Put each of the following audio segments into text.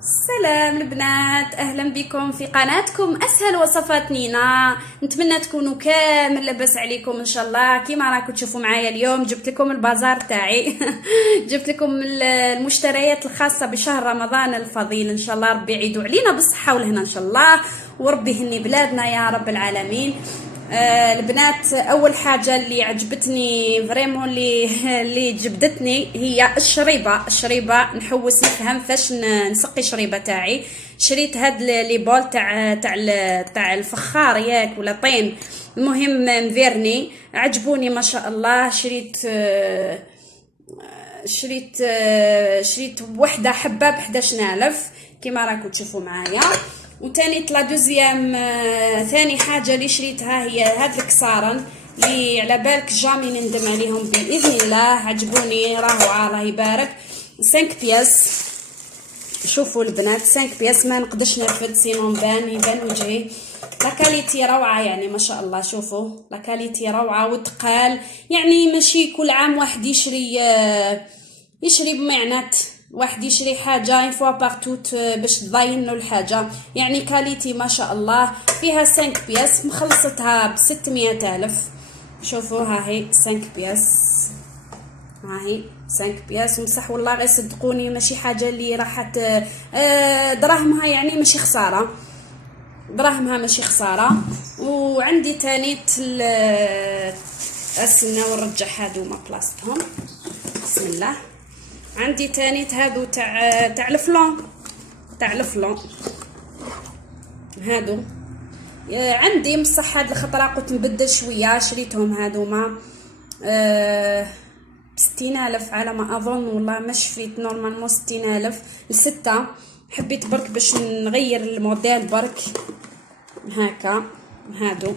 سلام البنات، اهلا بكم في قناتكم اسهل وصفات نينا. نتمنى تكونوا كامل لاباس عليكم ان شاء الله. كيما راكم تشوفوا معايا اليوم جبت لكم البازار تاعي. جبت لكم المشتريات الخاصه بشهر رمضان الفضيل. ان شاء الله ربي يعيدوا علينا بالصحه والهنا ان شاء الله، وربي يهني بلادنا يا رب العالمين. البنات، اول حاجه اللي عجبتني فريمون اللي جبدتني هي الشريبه. نحوس نفهم فاش نسقي شريبه تاعي. شريت هاد لي بول تاع الفخار ياك ولا طين، المهم مفيرني عجبوني ما شاء الله. شريت وحده حبه ب11,000 كيما راكم تشوفوا معايا. وتاني لا دوزيام، ثاني حاجه اللي شريتها هي هاد الكسارن اللي على بالك جامي نندم عليهم باذن الله. عجبوني، راهو الله يبارك. 5 بياس. شوفوا البنات 5 بياس، ما نقدرش نرفد سينو يبان وجهي. لا كاليتي روعه يعني ما شاء الله. شوفوا لا كاليتي روعه وتقال، يعني ماشي كل عام واحد يشري بمعنات، واحد يشري حاجه اون فوا بارتوت باش تضاين له الحاجه. يعني كاليتي ما شاء الله. فيها 5 بياس، مخلصتها ب600,000. شوفوا ها هي 5 بياس، ها هي 5 بياس. ومسح والله غير صدقوني ماشي حاجه اللي راحت دراهمها، يعني ماشي خساره، دراهمها ماشي خساره. وعندي تاني استنى ونرجع هادو بلاصتهم. بسم الله. عندي تاني هادو تاع الفلون هادو. عندي مصح هاد الخطره قلت نبدل شويه، شريتهم هادوما ب60,000 على ما اظن، والله ما شفيت. نورمالمون 60,000 ل6. حبيت برك باش نغير الموديل برك هكا. هادو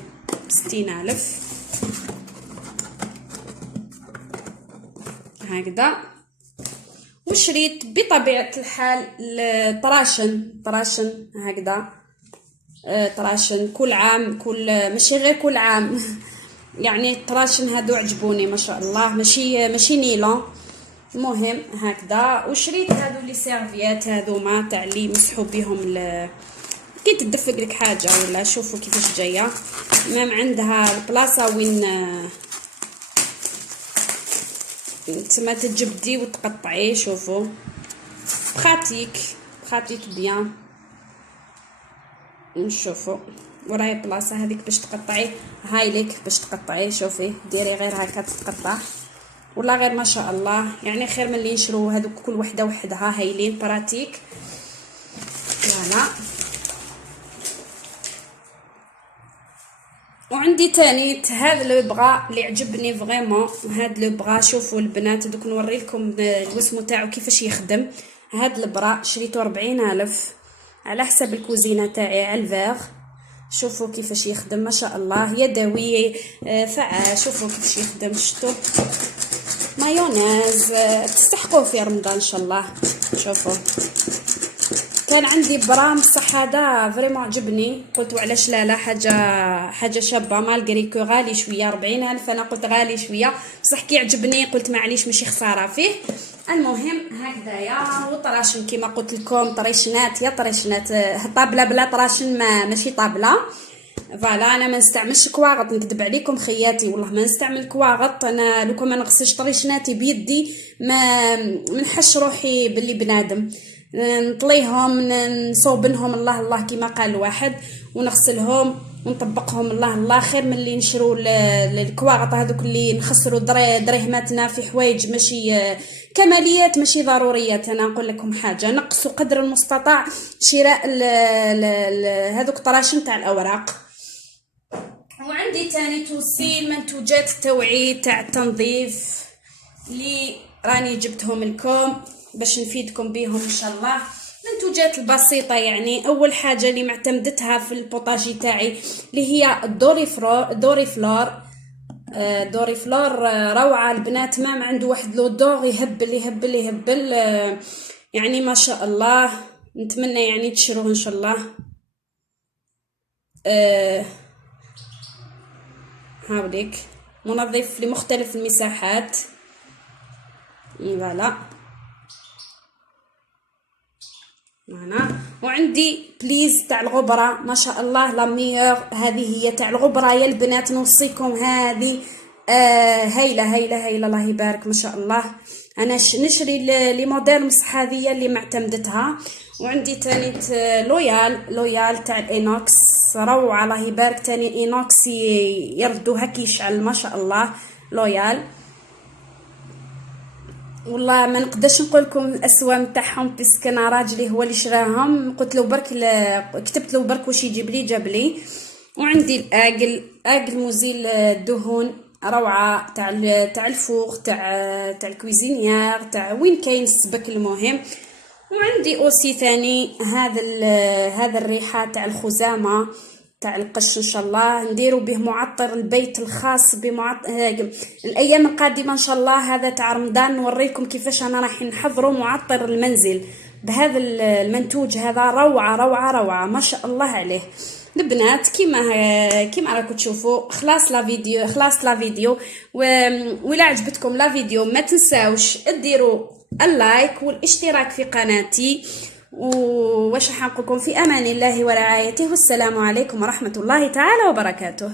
ب60,000 هكذا. وشريت بطبيعة الحال طراشن هكذا. طراشن كل عام، ماشي غير كل عام. يعني الطراشن هادو عجبوني ما شاء الله، ماشي نيلون. المهم هكذا. وشريت هادو لي سيرفيات هادوما تاع اللي يمسحوا بهم كي تدفق لك حاجه ولا. شوفوا كيفاش جايه، مام عندها البلاصه وين نتما تجبدي وتقطعي. شوفوا براتيك بيان. نشوفوا وراهي بلاصه هذيك باش تقطعي، هاي لك باش تقطعي. شوفي ديري غير هكا تتقطع، والله غير ما شاء الله. يعني خير من اللي نشرو هذوك كل وحده وحدها. هايلين براتيك. فوالا. وعندي تاني هذا لو بغا اللي عجبني فريمون. هذا لو بغا شوفوا البنات، دوك نوري لكم الوسمو تاعو كيفاش يخدم. هذا البرا شريته 40,000 على حسب الكوزينه تاعي على الفيغ. شوفوا كيفاش يخدم ما شاء الله، يدوي فعال. شوفوا كيفاش يخدم، شتو مايونيز تستحقوه في رمضان ان شاء الله. شوفوا كان عندي برام صح، هذا فريمون عجبني. قلت علاش لا حاجه شابه، مالغري كو غالي شويه 40,000. انا قلت غالي شويه بصح كي عجبني قلت معليش ماشي خساره فيه. المهم هكذايا. وطراشن كيما قلت لكم، طريشنات يا طريشنات. طابله بلا طراشن ماشي طابله. فوالا. انا ما نستعملش كواغط، نكذب عليكم خياتي والله ما نستعمل كواغط. انا لو ما نغسلش طريشناتي بيدي ما منحش روحي باللي بنادم. نطليهم نصوبنهم الله الله كما قال واحد، ونغسلهم ونطبقهم الله الله. خير من اللي نشرو الكواغط هذوك اللي نخسروا دريهماتنا في حوايج ماشي كماليات، ماشي ضروريات. انا نقول لكم حاجه، نقصوا قدر المستطاع شراء هذوك طراشن تاع الاوراق. وعندي تاني توصيل منتوجات التوعيه تاع التنظيف اللي راني جبتهم لكم باش نفيدكم بيهم ان شاء الله. منتوجات البسيطه يعني. اول حاجه اللي معتمدتها في البوطاجي تاعي اللي هي دوري فلور روعه البنات. ما عنده واحد لودور يهبل يعني ما شاء الله. نتمنى يعني تشروه ان شاء الله. هاوليك منظف لمختلف المساحات. فوالا هنا. وعندي بليز تاع الغبره ما شاء الله لا ميور، هذه هي تاع الغبره يا البنات، نوصيكم هذه هايله هايله هايله الله يبارك ما شاء الله. انا نشري لي موديل مصح هذه اللي معتمدتها. وعندي تاني لويال تاع الاينوكس، روعه الله يبارك، تاني اينوكس يردو هكا يشعل ما شاء الله لويال. والله ما نقدرش نقول لكم الاسواق نتاعهم باسكو انا راجلي هو اللي شراهم، قلت له برك كتبت له برك واش يجيب لي جاب لي. وعندي الاكل مزيل الدهون روعه تاع الفوغ تاع الكويزينيير تاع وين كاين السبك المهم. وعندي اوسي ثاني هذا الريحه تاع الخزامه تاع القش ان شاء الله نديروا به معطر البيت الخاص الايام القادمه ان شاء الله. هذا تاع رمضان نوريكم كيفاش انا راح نحضروا معطر المنزل بهذا المنتوج هذا، روعه روعه روعه ما شاء الله عليه البنات. كيما راكم تشوفوا خلاص لا فيديو ولا عجبتكم لا فيديو ما تنساوش ديروا اللايك والاشتراك في قناتي. وواش حنقولكم في امان الله ورعايته، والسلام عليكم ورحمه الله تعالى وبركاته.